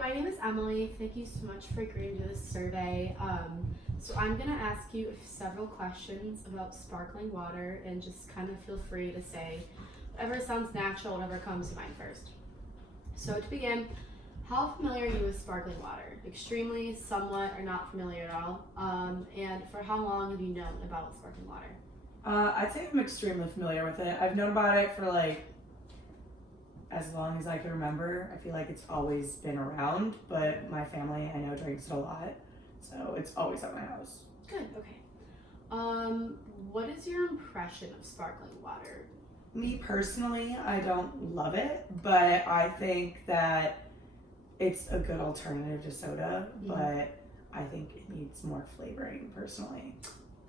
my name is Emily. Thank you so much for agreeing to this survey. So I'm gonna ask you several questions about sparkling water, and just kind of feel free to say whatever sounds natural, whatever comes to mind first. So to begin, how familiar are you with sparkling water? Extremely, somewhat, or not familiar at all? And for how long have you known about sparkling water? I'd say I'm extremely familiar with it. I've known about it for like as long as I can remember. I feel like it's always been around, but my family I know drinks it a lot, so it's always at my house. Good, okay. What is your impression of sparkling water? Me personally, I don't love it, but I think that it's a good alternative to soda, but I think it needs more flavoring personally.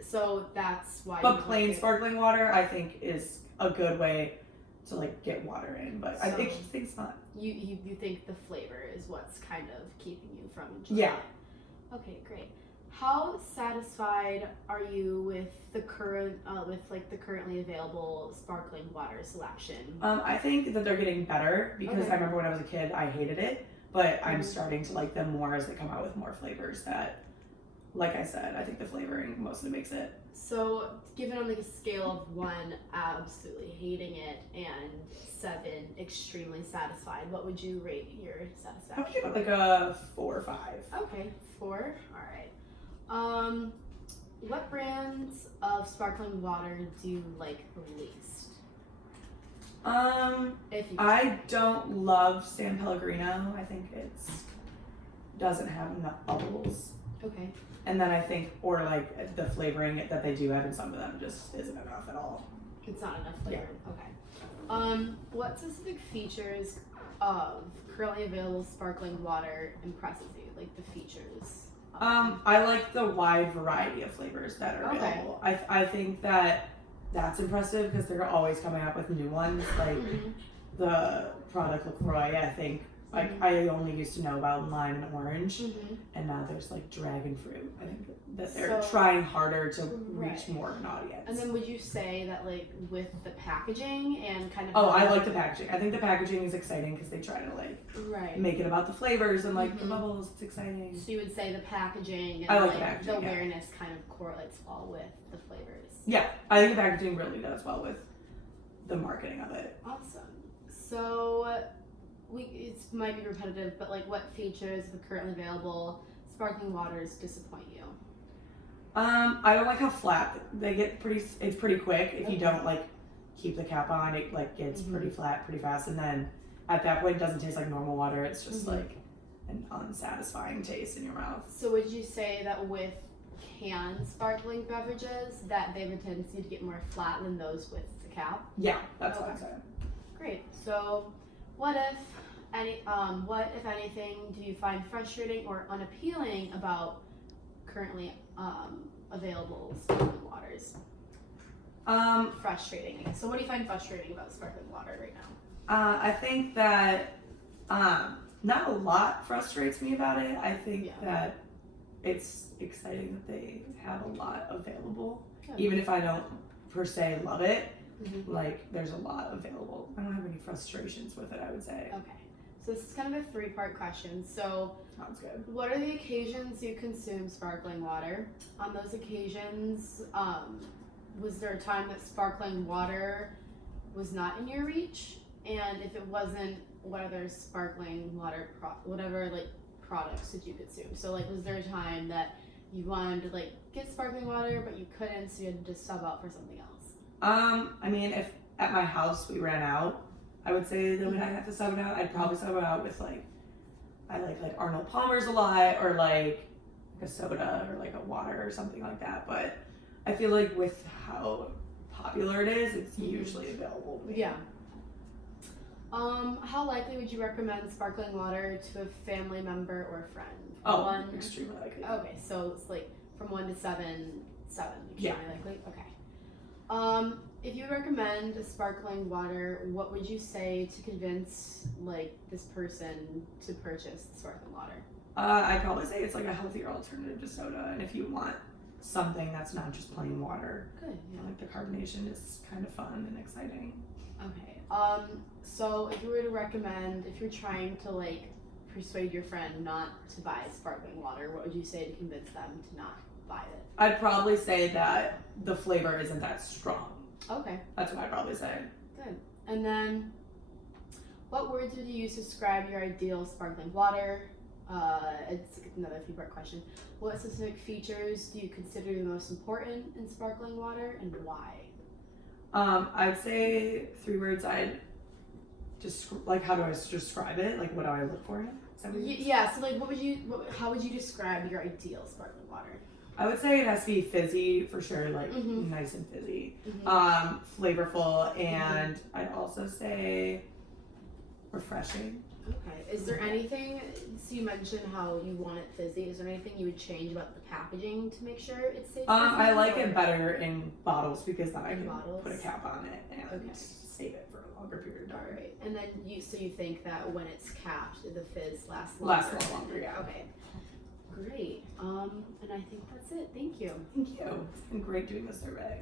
So that's why. But plain sparkling water, I think, is a good way to like get water in. But I think it's not. You think the flavor is what's kind of keeping you from enjoying Yeah. it? Okay, great. How satisfied are you with the currently available sparkling water selection? I think that they're getting better because Okay. I remember when I was a kid, I hated it, but I'm starting to like them more as they come out with more flavors. That, like I said, I think the flavoring mostly makes it. So, given on like a scale of 1, absolutely hating it, and 7, extremely satisfied, what would you rate your satisfaction? Probably about like a 4 or 5. Okay, 4. All right. What brands of sparkling water do you like the least? If you I don't love San Pellegrino. I think doesn't have enough bubbles. Okay. And then I think, or like the flavoring that they do have in some of them just isn't enough at all. It's not enough flavor. Okay. What specific features of currently available sparkling water impresses you? Like the features. I like the wide variety of flavors that are available. I think that's impressive because they're always coming up with new ones. Like the product LaCroix, I think. Like I only used to know about lime and orange, and now there's like dragon fruit. I think that they're trying harder to reach more of an audience. And then would you say that like with the packaging and kind of I like the packaging. I think the packaging is exciting because they try to like make it about the flavors and like the bubbles. It's exciting. So you would say the packaging and I like the packaging, the awareness kind of correlates well with the flavors. Yeah, I think the packaging really does well with the marketing of it. Awesome. So it might be repetitive, but like what features of the currently available sparkling waters disappoint you? I don't like how flat they get. It's pretty quick. If you don't like keep the cap on, it like gets pretty flat pretty fast, and then at that point it doesn't taste like normal water. It's just like an unsatisfying taste in your mouth. So would you say that with canned sparkling beverages that they have a tendency to get more flat than those with the cap? Yeah, that's what I'm saying. Great. So what if anything do you find frustrating or unappealing about currently available sparkling waters? Frustrating. So what do you find frustrating about sparkling water right now? I think that not a lot frustrates me about it. I think that it's exciting that they have a lot available. Good. Even if I don't per se love it, like there's a lot available. I don't have any frustrations with it, I would say. Okay. So this is kind of a 3-part question. So sounds good. What are the occasions you consume sparkling water? On those occasions, was there a time that sparkling water was not in your reach? And if it wasn't, what other sparkling water products did you consume? So like, was there a time that you wanted to like get sparkling water but you couldn't, so you had to just sub out for something else? I mean, if at my house we ran out, I would say that when I have to sub it out, I'd probably sub it out with like, I like Arnold Palmer's a lot, or like a soda or like a water or something like that. But I feel like with how popular it is, it's usually available to me. Yeah. How likely would you recommend sparkling water to a family member or friend? Extremely likely. Okay, so it's like from 1 to 7, extremely likely. Okay. If you recommend a sparkling water, what would you say to convince like this person to purchase sparkling water? I'd probably say it's like a healthier alternative to soda, and if you want something that's not just plain water, good. Yeah. Like the carbonation is kind of fun and exciting. Okay. So if you were to recommend, if you're trying to like persuade your friend not to buy sparkling water, what would you say to convince them to not buy it? I'd probably say that the flavor isn't that strong. Okay, That's what I'd probably say. good. And then, what words would you use to describe your ideal sparkling water? It's another three-part question. What specific features do you consider the most important in sparkling water, and why? I'd say 3 words. I'd just like, how do I describe it? Like, what do I look for in it? Is that what you- Yeah. So, like, how would you describe your ideal sparkling water? I would say it has to be fizzy for sure, like Mhm. nice and fizzy, Mhm. flavorful, and I'd also say refreshing. Okay. Is there anything? So you mentioned how you want it fizzy. Is there anything you would change about the packaging to make sure it stays fizzy? I like or- it better in bottles because then I In can bottles? put a cap on it and Okay. save it for a longer period of All time. right. And then you think that when it's capped, the fizz lasts longer. Lasts a lot longer, yeah. Okay. Great. And I think that's it. Thank you. Thank you. It's been great doing the survey.